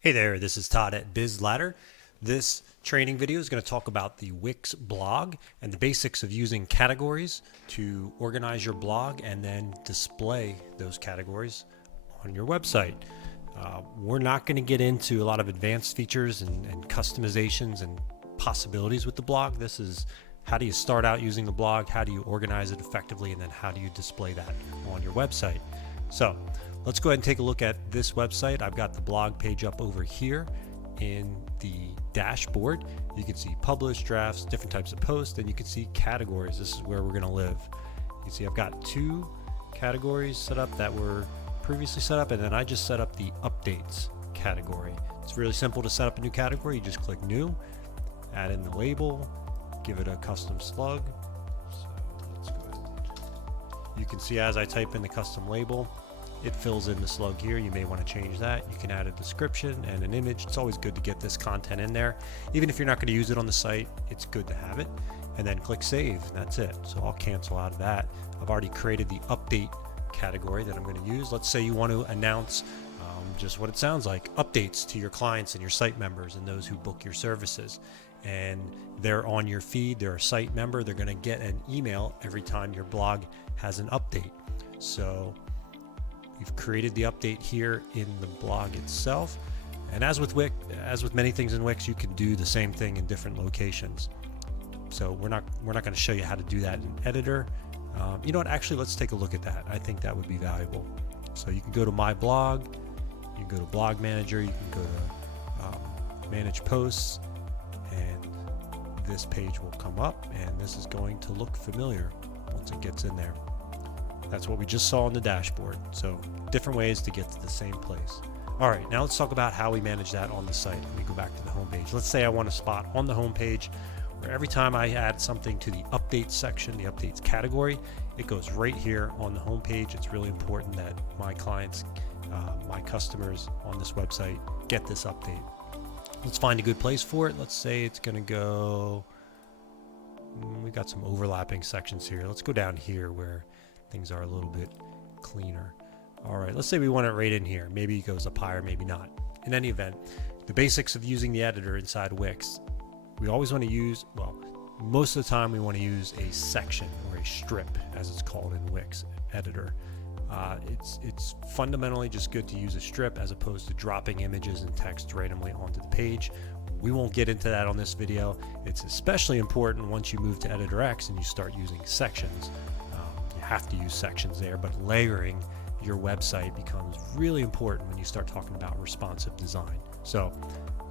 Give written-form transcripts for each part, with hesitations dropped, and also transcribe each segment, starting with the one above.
Hey there, this is Todd at Biz Ladder. This training video is going to talk about the Wix blog and the basics of using categories to organize your blog and then display those categories on your website. We're not going to get into a lot of advanced features and customizations and possibilities with the blog. This is how do you start out using the blog, how do you organize it effectively, and then how do you display that on your website. So let's go ahead and take a look at this website. I've got the blog page up over here in the dashboard. You can see published drafts, different types of posts, and you can see categories. This is where we're going to live. You can see I've got two categories set up that were previously set up, and then I just set up the updates category. It's really simple to set up a new category. You just click new, add in the label, give it a custom slug. So let's go ahead. You can see as I type in the custom label, it fills in the slug here. You may want to change that. You can add a description and an image. It's always good to get this content in there. Even if you're not going to use it on the site, it's good to have it. And then click save, and that's it. So I'll cancel out of that. I've already created the update category that I'm going to use. Let's say you want to announce just what it sounds like, updates to your clients and your site members and those who book your services. And they're on your feed, they're a site member, they're going to get an email every time your blog has an update. So we've created the update here in the blog itself. And as with Wix, as with many things in Wix, you can do the same thing in different locations. So we're not going to show you how to do that in editor. You know what? Actually, let's take a look at that. I think that would be valuable. So you can go to my blog, you can go to blog manager, you can go to manage posts, and this page will come up, and this is going to look familiar once it gets in there. That's what we just saw on the dashboard. So different ways to get to the same place. All right, now let's talk about how we manage that on the site. Let me go back to the home page. Let's say I want a spot on the home page where every time I add something to the updates section, the updates category, it goes right here on the home page. It's really important that my clients, my customers on this website get this update. Let's find a good place for it. Let's say it's going to go, we got some overlapping sections here. Let's go down here where things are a little bit cleaner. All right, let's say we want it right in here. Maybe it goes up higher, maybe not. In any event, the basics of using the editor inside Wix, we always want to use, well, most of the time we want to use a section or a strip, as it's called in Wix editor. It's fundamentally just good to use a strip as opposed to dropping images and text randomly onto the page. We won't get into that on this video. It's especially important once you move to Editor X and you start using sections. You have to use sections there, but layering your website becomes really important when you start talking about responsive design. So,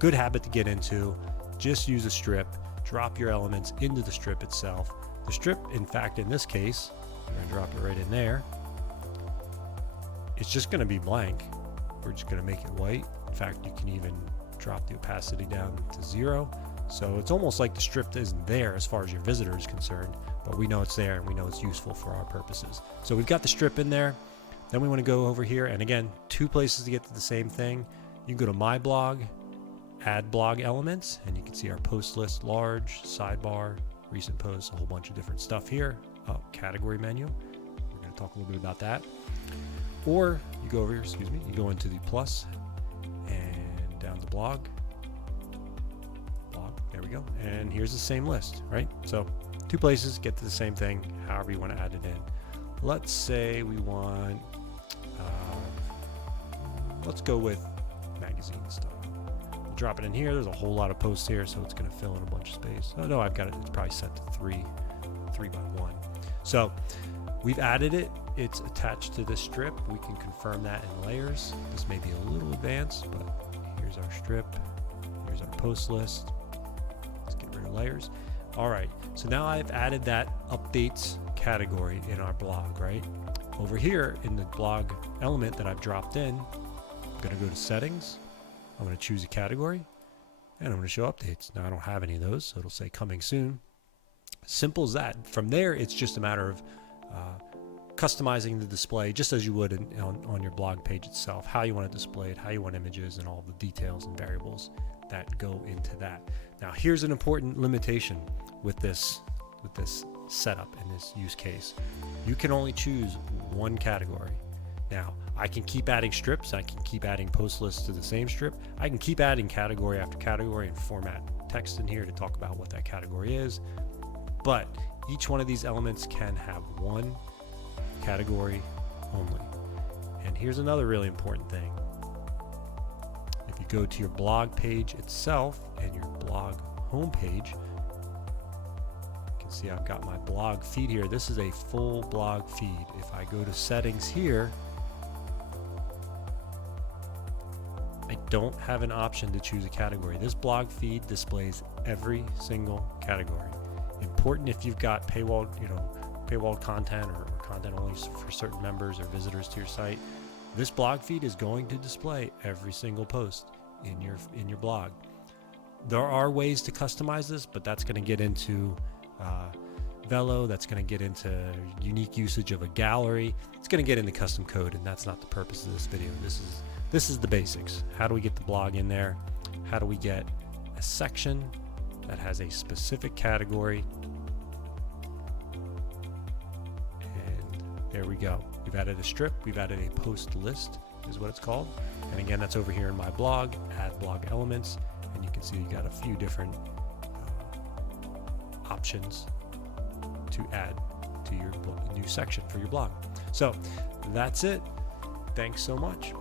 good habit to get into. Just use a strip, drop your elements into the strip itself. The strip, in fact, in this case, I'm going to drop it right in there. It's just going to be blank. We're just going to make it white. In fact, you can even drop the opacity down to 0. So it's almost like the strip isn't there as far as your visitor is concerned, but we know it's there and we know it's useful for our purposes. So we've got the strip in there. Then we want to go over here, and again, two places to get to the same thing. You can go to my blog, add blog elements, and you can see our post list, large, sidebar, recent posts, a whole bunch of different stuff here. Category menu. We're going to talk a little bit about that. Or you go over here, you go into the plus and down to blog, there we go. And here's the same list, right? So two places, get to the same thing, however you want to add it in. Let's say we want, let's go with magazine stuff. We'll drop it in here. There's a whole lot of posts here, so it's going to fill in a bunch of space. Oh no, I've got it. It's probably set to 3 by 1. So we've added it. It's attached to this strip. We can confirm that in layers. This may be a little advanced, but here's our strip. Here's our post list. Let's get rid of layers. All right, so now I've added that updates category in our blog, right? Over here in the blog element that I've dropped in, I'm going to go to settings. I'm going to choose a category, and I'm going to show updates. Now I don't have any of those, so it'll say coming soon. Simple as that. From there, it's just a matter of customizing the display just as you would on your blog page itself, how you want to display it, how you want images, and all the details and variables that go into that. Now here's an important limitation with this setup in this use case. You can only choose one category. Now, I can keep adding strips. I can keep adding post lists to the same strip. I can keep adding category after category and format text in here to talk about what that category is. But each one of these elements can have one category only. And here's another really important thing. If you go to your blog page itself and your blog homepage, you can see I've got my blog feed here. This is a full blog feed. If I go to settings here, I don't have an option to choose a category. This blog feed displays every single category. Important if you've got paywalled content or content only for certain members or visitors to your site. This blog feed is going to display every single post in your blog. There are ways to customize this, but that's going to get into Velo. That's going to get into unique usage of a gallery. It's going to get into custom code, and that's not the purpose of this video. This is the basics. How do we get the blog in there? How do we get a section that has a specific category? And there we go. We've added a strip. We've added a post list is what it's called. And again, that's over here in my blog, add blog elements. And you can see you got a few different options to add to your new section for your blog. So that's it. Thanks so much.